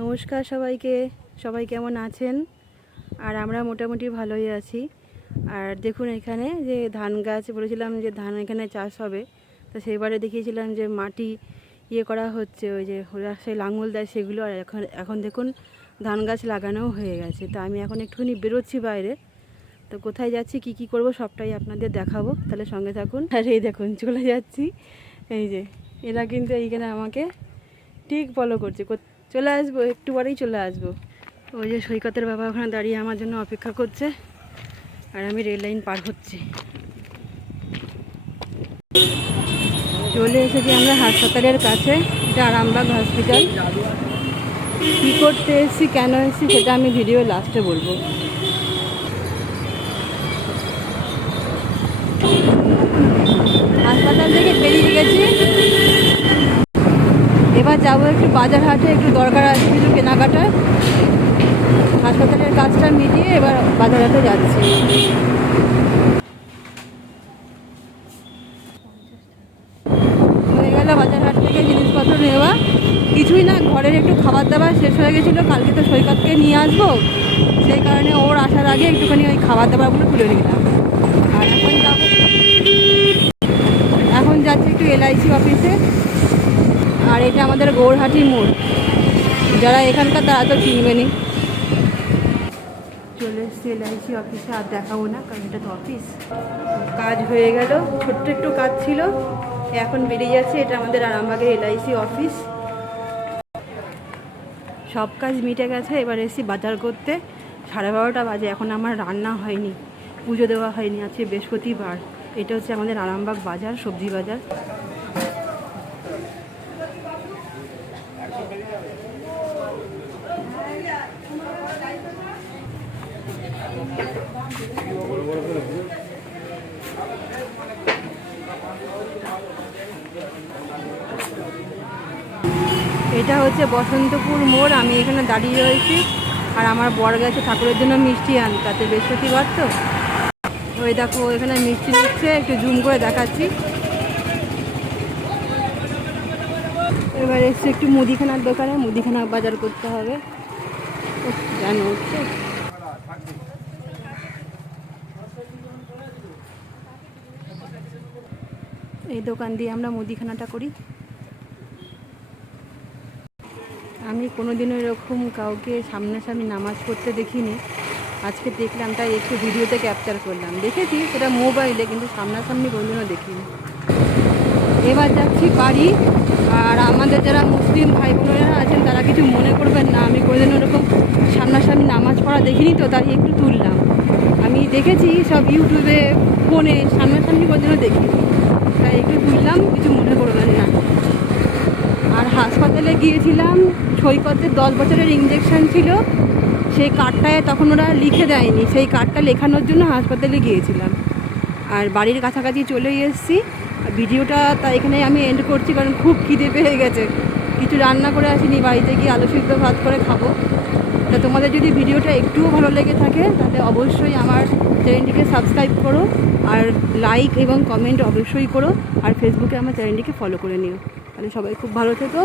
নমস্কার সবাইকে। সবাই কেমন আছেন? আর আমরা মোটামুটি ভালোই আছি। আর দেখুন এখানে যে ধান গাছ বলেছিলাম যে ধান এখানে চাষ হবে, তো সেইবারে দেখিয়েছিলাম যে মাটি করা হচ্ছে, ওই যে ওরা সেই লাঙল দেয় সেগুলো। আর এখন দেখুন ধান গাছ লাগানোও হয়ে গেছে। তো আমি এখন একটুখানি বেরোচ্ছি বাইরে, তো কোথায় যাচ্ছি কি কি করব সবটাই আপনাদের দেখাবো, তাহলে সঙ্গে থাকুন। আর এই দেখুন চলে যাচ্ছি, এই যে এরা কিন্তু এইখানে আমাকে ঠিক ফলো করছে। চলে আসবো, একটু পরেই চলে আসবো। ওই যে সৈকতের বাবা ওখানে দাঁড়িয়ে আমার জন্য অপেক্ষা করছে, আর আমি রেল লাইন পার হচ্ছি। চলে এসেছি আমরা হাসপাতালের কাছে, এটা আরামবাগ হসপিটাল। কী করতে এসেছি, কেন এসেছি, সেটা আমি ভিডিও লাস্টে বলবো। হাসপাতাল থেকে বেরিয়ে গেছি, এবার যাবো একটু বাজার হাটে, একটু দরকার আছে কিছু কেনাকাটার। হাসপাতালের কাজটা মিটিয়ে এবার বাজার হাটে যাচ্ছি। হয়ে গেল বাজার হাট থেকে জিনিসপত্র নেওয়া। কিছুই না, ঘরের একটু খাবার দাবার শেষ হয়ে গেছিলো। কালকে তো সৈকতকে নিয়ে আসবো, সেই কারণে ওর আসার আগে একটুখানি ওই খাবার দাবারগুলো তুলে নিলাম। আর এখন যাচ্ছি একটু LIC অফিসে। আর এটা আমাদের গৌরহাটি মোড়, যারা এখানকার তারা তো চিনবেনি। চলে এসছি LIC অফিসে, আর দেখাবো না কারণ এটা তো অফিস। কাজ হয়ে গেল, ছোট্ট একটু কাজ ছিল, এখন বেরিয়ে যাচ্ছে। এটা আমাদের আরামবাগের LIC অফিস। সব কাজ মিটে গেছে, এবার এসছি বাজার করতে। 12:30 বাজে, এখন আমার রান্না হয়নি, পুজো দেওয়া হয়নি। আজকে বৃহস্পতিবার। এটা হচ্ছে আমাদের আরামবাগ বাজার, সবজি বাজার। এটা হচ্ছে বসন্তপুর মোড়। আমি এখানে দাঁড়িয়ে রয়েছি, আর আমার বর গেছে ঠাকুরের জন্য মিষ্টি আনতে। তাতে বৃহস্পতিবার তো, ওই দেখো এখানে মিষ্টি নিচ্ছে, একটু জুম করে দেখাচ্ছি। এবার এসছে একটু মুদিখানার দোকানে, মুদিখানা বাজার করতে হবে। জানো হচ্ছে এই দোকান দিয়ে আমরা মুদিখানাটা করি। আমি কোনোদিনও এরকম কাউকে সামনাসামনি নামাজ পড়তে দেখিনি, আজকে দেখলাম, তাই একটু ভিডিওতে ক্যাপচার করলাম। দেখেছি সেটা মোবাইলে, কিন্তু সামনাসামনি কোনোদিনও দেখিনি। এবার যাচ্ছি বাড়ি। আর আমাদের যারা মুসলিম ভাই বোনেরা আছেন তারা কিছু মনে করবেন না, আমি কোনোদিন ওরকম সামনাসামনি নামাজ পড়া দেখিনি, তো তাই একটু তুললাম। আমি দেখেছি সব ইউটিউবে, ফোনে, সামনাসামনি কোনোদিনও দেখিনি, তাই একটু তুললাম, কিছু মনে করবেন না। আর হাসপাতালে গিয়েছিলাম, সৈকতের 10 বছরের ইঞ্জেকশন ছিল, সেই কার্ডটায় তখন ওরা লিখে দেয়নি, সেই কার্ডটা লেখানোর জন্য হাসপাতালে গিয়েছিলাম। আর বাড়ির কাছাকাছি চলেই এসেছি। ভিডিওটা তা এখানে আমি এন্ড করছি, কারণ খুব খিদে পেয়ে গেছে। কিছু রান্না করে আসিনি, বাড়িতে গিয়ে আলু সিদ্ধ ভাত করে খাবো। তা তোমাদের যদি ভিডিওটা একটুও ভালো লেগে থাকে তাহলে অবশ্যই আমার চ্যানেলটিকে সাবস্ক্রাইব করো, আর লাইক এবং কমেন্ট অবশ্যই করো। আর ফেসবুকে আমার চ্যানেলটিকে ফলো করে নিও। তাহলে সবাই খুব ভালো থেকো।